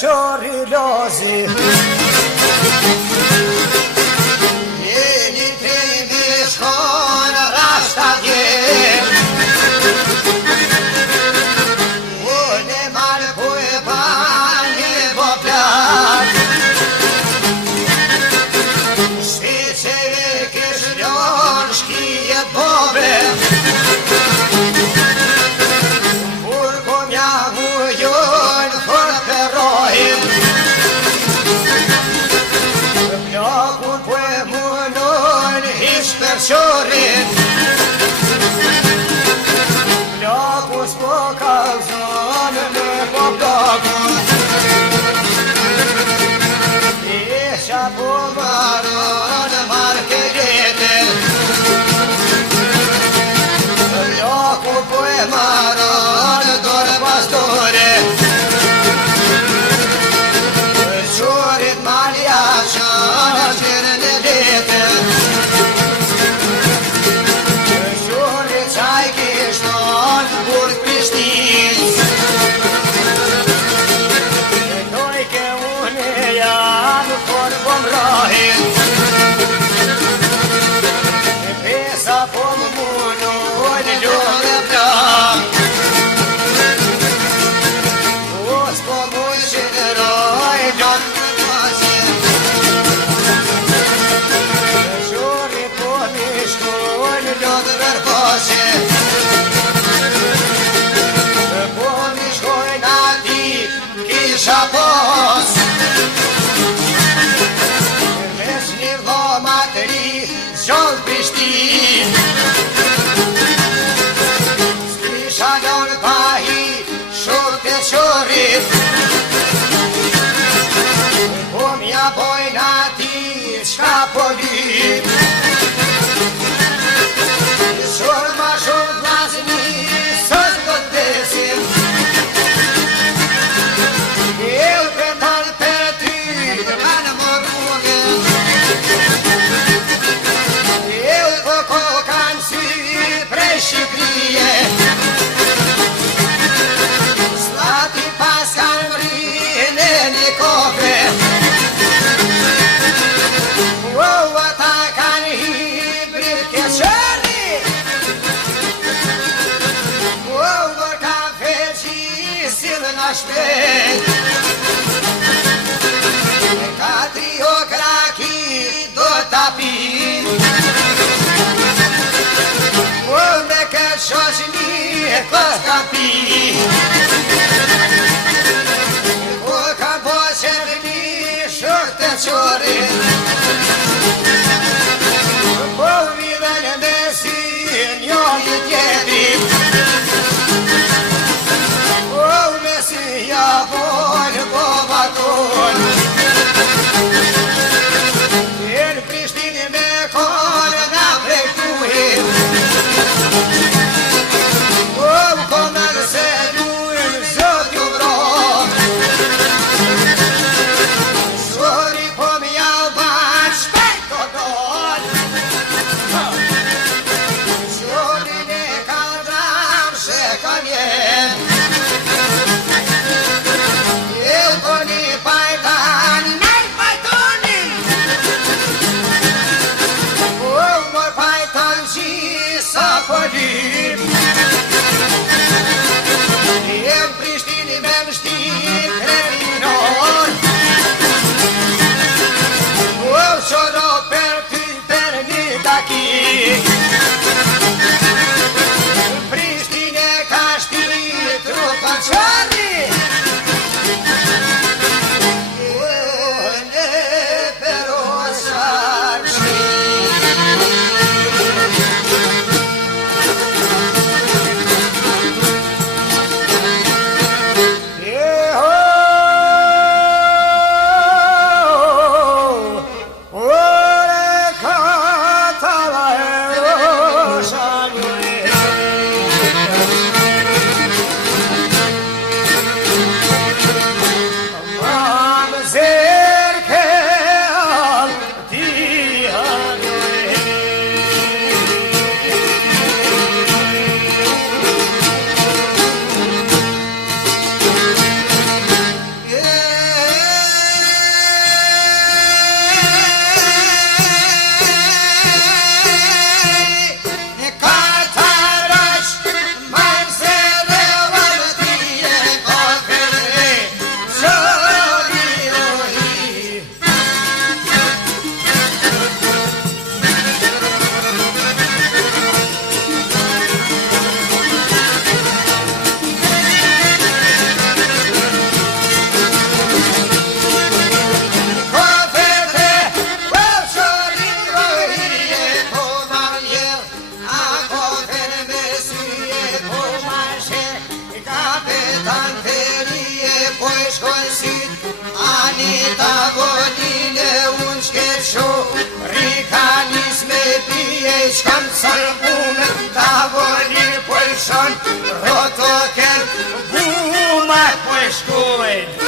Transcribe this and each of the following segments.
shori lozi Jeni trimi shkon rashta djem Une marë ku e banje bo plak Shti që e kish ljon shkijet bobe Kur ku mja hujon fort përrojim Plakun ku e munon hish për qorin Plakun s'po kalzon me po plakun Isha po maron marketin Plakun po e maron dorë pastore Qorit malja qanë qërën e vetën Qorit qaj kishton burg Prishtinës Dojke une jam por po mrahin Pesa po më munon Ljohë dhe plak Os po mu Qënëroj gjatë të pasin shori po mi shkon Ljohë dhe pasin Po mi shkojnë ati kisha pos Mes një dhoma të ri Gjollë Prishtin S'kisha ljonë pahi Shurë të qorit Po mja bojnë ati qka po lyp Shurë ma shumë vlazni Sot do të desim Eu petar për ty Në në morugën Eu po kokam sy prej Shqipërie Slati pas kanë mrin e një kokre Wow, ata kanë hibrit keqëri Wow, dor kafe që silën a shpejt Katri o kraki do t'apin Wow, me këtë shoshni kës t'apin O ka po qërni shok të qorin Po vidhen me si një të tjetrit O me si javon po baton Në Prishtinë me kone nga plektuhin O komën se dujnë zot ju vron Shori po m'ja ban shpejt të don Shorin e kanë dram se kanë jem Eu po një pajtan Naj pajtonin O moj pajtan që sa po lyp Jem Prishtini me mështit kreminon O qoro për ty për një dakik Prishtine ka shtit trupa qërri O në perosar shkojnë syt, Anita voline unë shkeqo, Rikanis me pije shkam sërbume, tavolin pëlshon, rotoken, Bumat po e shkojnë.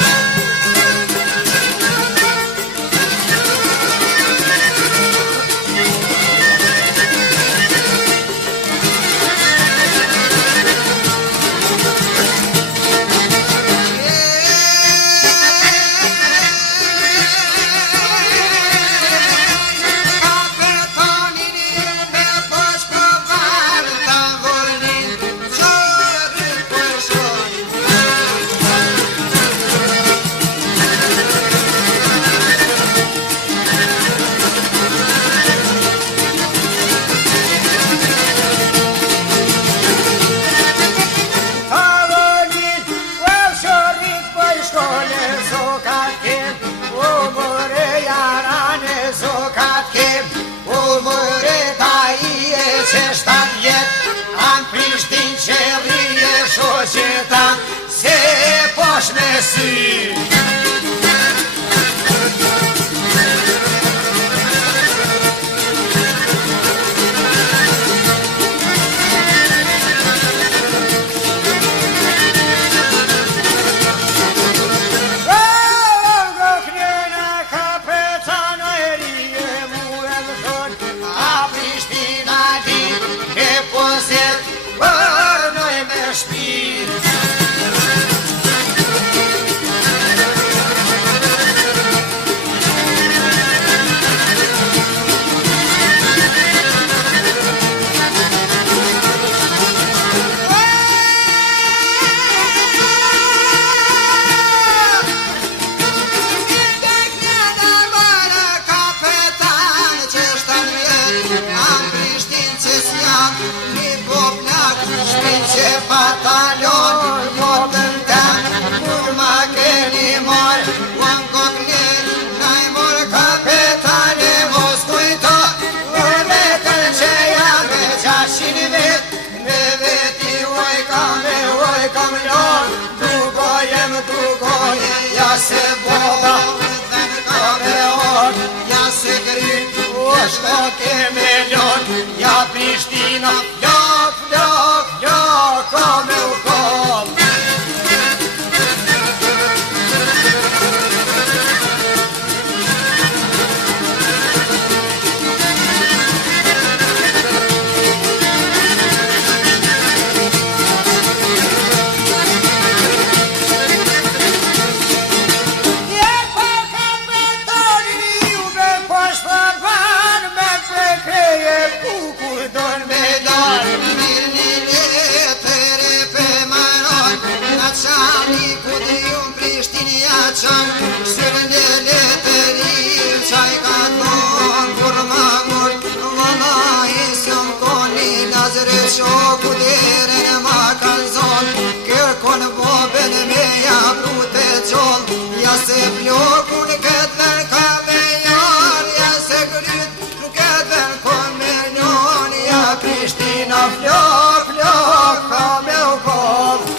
Se posh me sy se boga dhe ka me orë, ja se grit, shko ke me ljonë, ja Prishtina, flok, flok, flok, ka me u kom. Se flokun këtë ven ka me janë, ja se gryt këtë ven ka me njën, ja Prishtina flok, flok ka me u kom.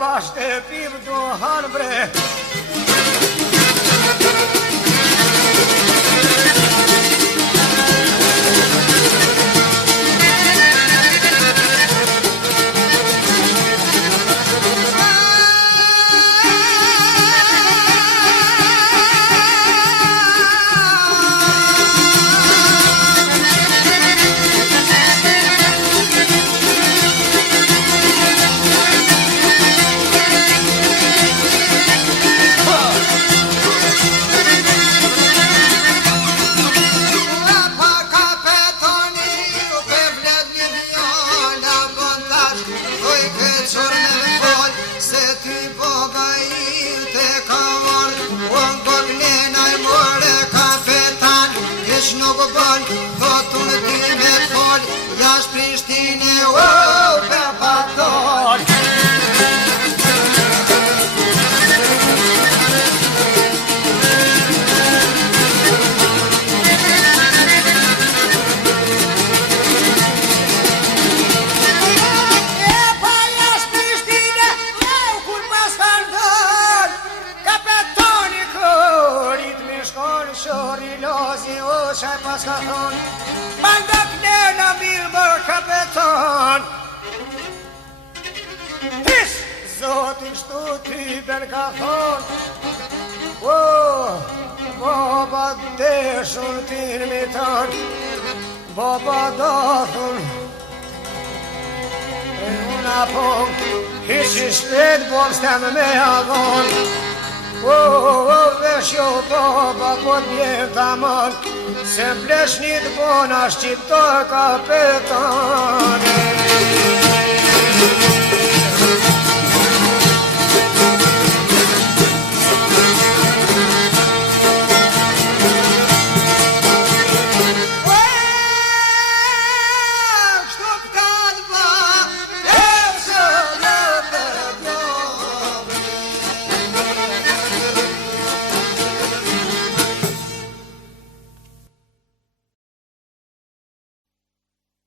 bashkë e pim duhan bre. Nuk bën, thotun ti me fol, jashtë Prishtine, pe paton. E pa jashtë Prishtine, kur pas kardon, kapetoni kërit me shkon, shori lozi, qaj pas ka thon, banda knena mirë bërë kapeton. His, zotin shtu ty ben ka thon, baba deshun tin mi ton, baba dothun, e una pong, hish i shpet bom stem me avon. Vesh jo baba po t'bjen tamon, se mblesh një t'bona shqiptar kapetan.